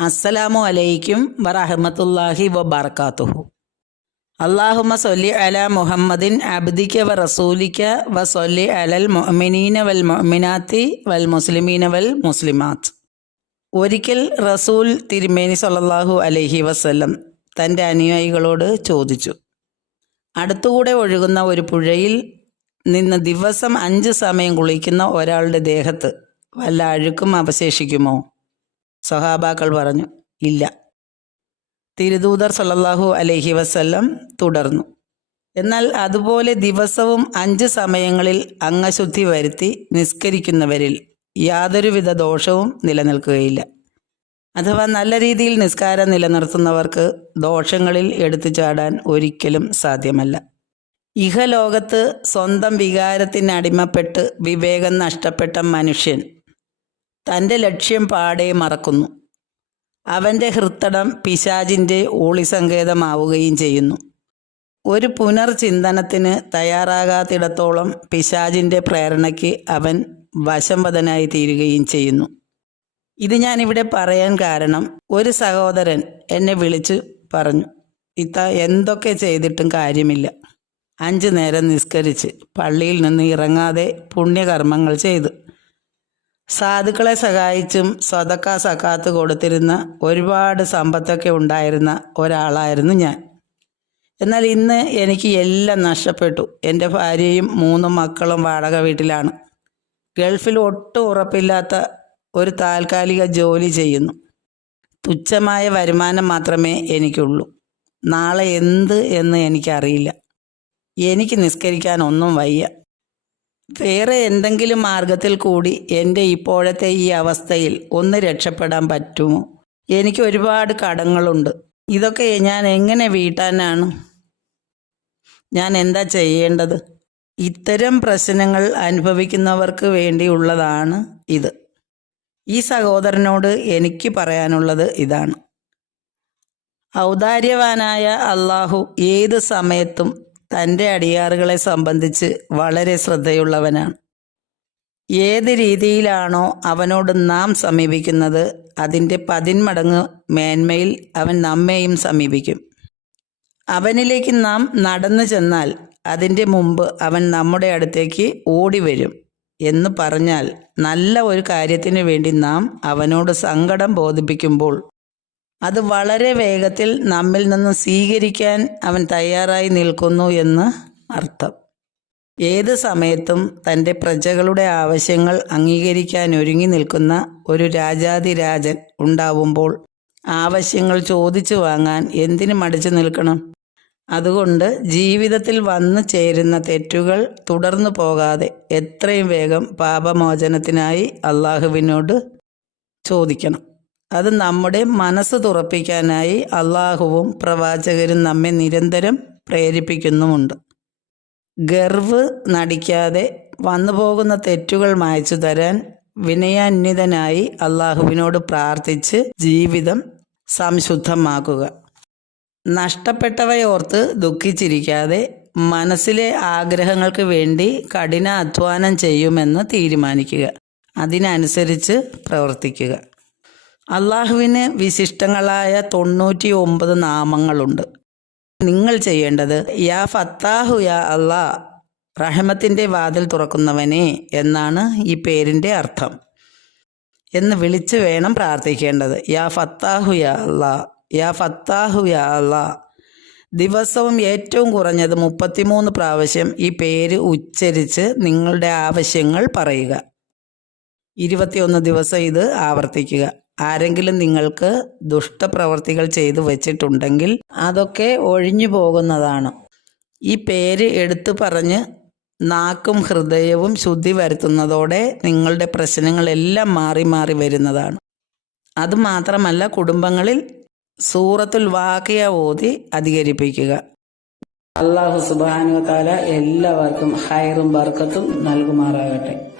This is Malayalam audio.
അസ്സലാമു അലൈക്കും വറഹമത്തല്ലാഹി വബർക്കാത്തുഹു അള്ളാഹുമ സൊല്ലി അല മുഹമ്മദിൻ അബ്ദിക്ക വ റസൂലിക്ക വ സൊല്ലി അലൽ മൊമിനീന വൽ മൊമിനാത്തി വൽ മുസ്ലിമീന വൽ മുസ്ലിമാത്ത് ഒരിക്കൽ റസൂൽ തിരുമേനി സല്ലല്ലാഹു അലൈഹി വസല്ലം തന്റെ അനുയായികളോട് ചോദിച്ചു അടുത്തുകൂടെ ഒഴുകുന്ന ഒരു പുഴയിൽ നിന്ന് ദിവസം അഞ്ച് സമയം കുളിക്കുന്ന ഒരാളുടെ ദേഹത്ത് വല്ല അഴുക്കും അവശേഷിക്കുമോ? സഹാബാക്കൾ പറഞ്ഞു ഇല്ല. തിരുദൂതർ സല്ലാഹു അലഹി വസ്ല്ലം തുടർന്നു. എന്നാൽ അതുപോലെ ദിവസവും അഞ്ച് സമയങ്ങളിൽ അംഗശുദ്ധി വരുത്തി നിസ്കരിക്കുന്നവരിൽ യാതൊരുവിധ ദോഷവും നിലനിൽക്കുകയില്ല. അഥവാ നല്ല രീതിയിൽ നിസ്കാരം നിലനിർത്തുന്നവർക്ക് ദോഷങ്ങളിൽ എടുത്തു ചാടാൻ ഒരിക്കലും സാധ്യമല്ല. ഇഹലോകത്ത് സ്വന്തം വികാരത്തിന് അടിമപ്പെട്ട് വിവേകം നഷ്ടപ്പെട്ട മനുഷ്യൻ തന്റെ ലക്ഷ്യം പാടെ മറക്കുന്നു. അവന്റെ ഹൃത്തടം പിശാചിന്റെ ഊളിസങ്കേതമാവുകയും ചെയ്യുന്നു. ഒരു പുനർചിന്തനത്തിന് തയ്യാറാകാത്തിടത്തോളം പിശാചിന്റെ പ്രേരണയ്ക്ക് അവൻ വശംവദനായി തീരുകയും ചെയ്യുന്നു. ഇത് ഞാനിവിടെ പറയാൻ കാരണം ഒരു സഹോദരൻ എന്നെ വിളിച്ച് പറഞ്ഞു ഇത്ത എന്തൊക്കെ ചെയ്തിട്ടും കാര്യമില്ല. അഞ്ചു നേരം നിസ്കരിച്ച് പള്ളിയിൽ നിന്ന് ഇറങ്ങാതെ പുണ്യകർമ്മങ്ങൾ ചെയ്തു. സാധുക്കളെ സഹായിച്ചും സ്വതക്ക സക്കാത്ത് കൊടുത്തിരുന്ന ഒരുപാട് സമ്പത്തൊക്കെ ഉണ്ടായിരുന്ന ഒരാളായിരുന്നു ഞാൻ. എന്നാൽ ഇന്ന് എനിക്ക് എല്ലാം നഷ്ടപ്പെട്ടു. എന്റെ ഭാര്യയും മൂന്ന് മക്കളും വാടക വീട്ടിലാണ്. ഗൾഫിൽ ഒട്ടും ഉറപ്പില്ലാത്ത ഒരു താൽക്കാലിക ജോലി ചെയ്യുന്നു. തുച്ഛമായ വരുമാനം മാത്രമേ എനിക്കുള്ളൂ. നാളെ എന്ത് എന്ന് എനിക്കറിയില്ല. എനിക്ക് നിസ്കരിക്കാൻ ഒന്നും വയ്യ. വേറെ എന്തെങ്കിലും മാർഗത്തിൽ കൂടി എന്റെ ഇപ്പോഴത്തെ ഈ അവസ്ഥയിൽ ഒന്ന് രക്ഷപ്പെടാൻ പറ്റുമോ? എനിക്ക് ഒരുപാട് കടങ്ങളുണ്ട്. ഇതൊക്കെ ഞാൻ എങ്ങനെ വീട്ടാനാണ്? ഞാൻ എന്താ ചെയ്യേണ്ടത്? ഇത്തരം പ്രശ്നങ്ങൾ അനുഭവിക്കുന്നവർക്ക് വേണ്ടിയുള്ളതാണ് ഇത്. ഈ സഹോദരനോട് എനിക്ക് പറയാനുള്ളത് ഇതാണ്. ഔദാര്യവാനായ അള്ളാഹു ഏത് സമയത്തും തന്റെ അടിയാറുകളെ സംബന്ധിച്ച് വളരെ ശ്രദ്ധയുള്ളവനാണ്. ഏത് രീതിയിലാണോ അവനോട് നാം സമീപിക്കുന്നത് അതിന്റെ പതിന്മടങ്ങ് മേന്മയിൽ അവൻ നമ്മെയും സമീപിക്കും. അവനിലേക്ക് നാം നടന്നു ചെന്നാൽ അതിന്റെ മുമ്പ് അവൻ നമ്മുടെ അടുത്തേക്ക് ഓടി വരും എന്ന് പറഞ്ഞാൽ നല്ല ഒരു കാര്യത്തിന് വേണ്ടി നാം അവനോട് സങ്കടം ബോധിപ്പിക്കുമ്പോൾ അത് വളരെ വേഗത്തിൽ നമ്മിൽ നിന്ന് സ്വീകരിക്കാൻ അവൻ തയ്യാറായി നിൽക്കുന്നു എന്ന് അർത്ഥം. ഏത് സമയത്തും തന്റെ പ്രജകളുടെ ആവശ്യങ്ങൾ അംഗീകരിക്കാൻ ഒരുങ്ങി നിൽക്കുന്ന ഒരു രാജാതിരാജൻ ഉണ്ടാവുമ്പോൾ ആവശ്യങ്ങൾ ചോദിച്ചു വാങ്ങാൻ എന്തിനു മടിച്ചു നിൽക്കണം? അതുകൊണ്ട് ജീവിതത്തിൽ വന്നു ചേരുന്ന തെറ്റുകൾ തുടർന്നു പോകാതെ എത്രയും വേഗം പാപമോചനത്തിനായി അള്ളാഹുവിനോട് ചോദിക്കണം. അത് നമ്മുടെ മനസ്സ് തുറപ്പിക്കാനായി അള്ളാഹുവും പ്രവാചകരും നമ്മെ നിരന്തരം പ്രേരിപ്പിക്കുന്നുമുണ്ട്. ഗർവ് നടിക്കാതെ വന്നു പോകുന്ന തെറ്റുകൾ മായച്ചു തരാൻ വിനയാന്വിതനായി അള്ളാഹുവിനോട് പ്രാർത്ഥിച്ച് ജീവിതം സംശുദ്ധമാക്കുക. നഷ്ടപ്പെട്ടവയോർത്ത് ദുഃഖിച്ചിരിക്കാതെ മനസ്സിലെ ആഗ്രഹങ്ങൾക്ക് വേണ്ടി കഠിന അധ്വാനം ചെയ്യുമെന്ന് തീരുമാനിക്കുക. അതിനനുസരിച്ച് പ്രവർത്തിക്കുക. അള്ളാഹുവിന് വിശിഷ്ടങ്ങളായ തൊണ്ണൂറ്റി ഒമ്പത് നാമങ്ങളുണ്ട്. നിങ്ങൾ ചെയ്യേണ്ടത് യാ ഫത്താഹു യാ അള്ളാ റഹമത്തിന്റെ വാതിൽ തുറക്കുന്നവനെ എന്നാണ് ഈ പേരിന്റെ അർത്ഥം. എന്ന് വിളിച്ച് വേണം പ്രാർത്ഥിക്കേണ്ടത്. യാ ഫത്താഹു യാ അള്ളാ യാ ഫത്താഹു യാ അള്ളാ. ദിവസവും ഏറ്റവും കുറഞ്ഞത് മുപ്പത്തിമൂന്ന് പ്രാവശ്യം ഈ പേര് ഉച്ചരിച്ച് നിങ്ങളുടെ ആവശ്യങ്ങൾ പറയുക. ഇരുപത്തിയൊന്ന് ദിവസം ഇത് ആവർത്തിക്കുക. ആരെങ്കിലും നിങ്ങൾക്ക് ദുഷ്ടപ്രവർത്തികൾ ചെയ്തു വച്ചിട്ടുണ്ടെങ്കിൽ അതൊക്കെ ഒഴിഞ്ഞു പോകുന്നതാണ്. ഈ പേര് എടുത്തു പറഞ്ഞ് നാക്കും ഹൃദയവും ശുദ്ധി വരുത്തുന്നതോടെ നിങ്ങളുടെ പ്രശ്നങ്ങളെല്ലാം മാറി മാറി വരുന്നതാണ്. അതുമാത്രമല്ല കുടുംബങ്ങളിൽ സൂറത്തുൽ വാക്കിയ ഓതി അധികരിപ്പിക്കുക. അള്ളാഹു സുബാനു താല എല്ലാവർക്കും ഹൈറും ബർക്കത്തും നൽകുമാറാകട്ടെ.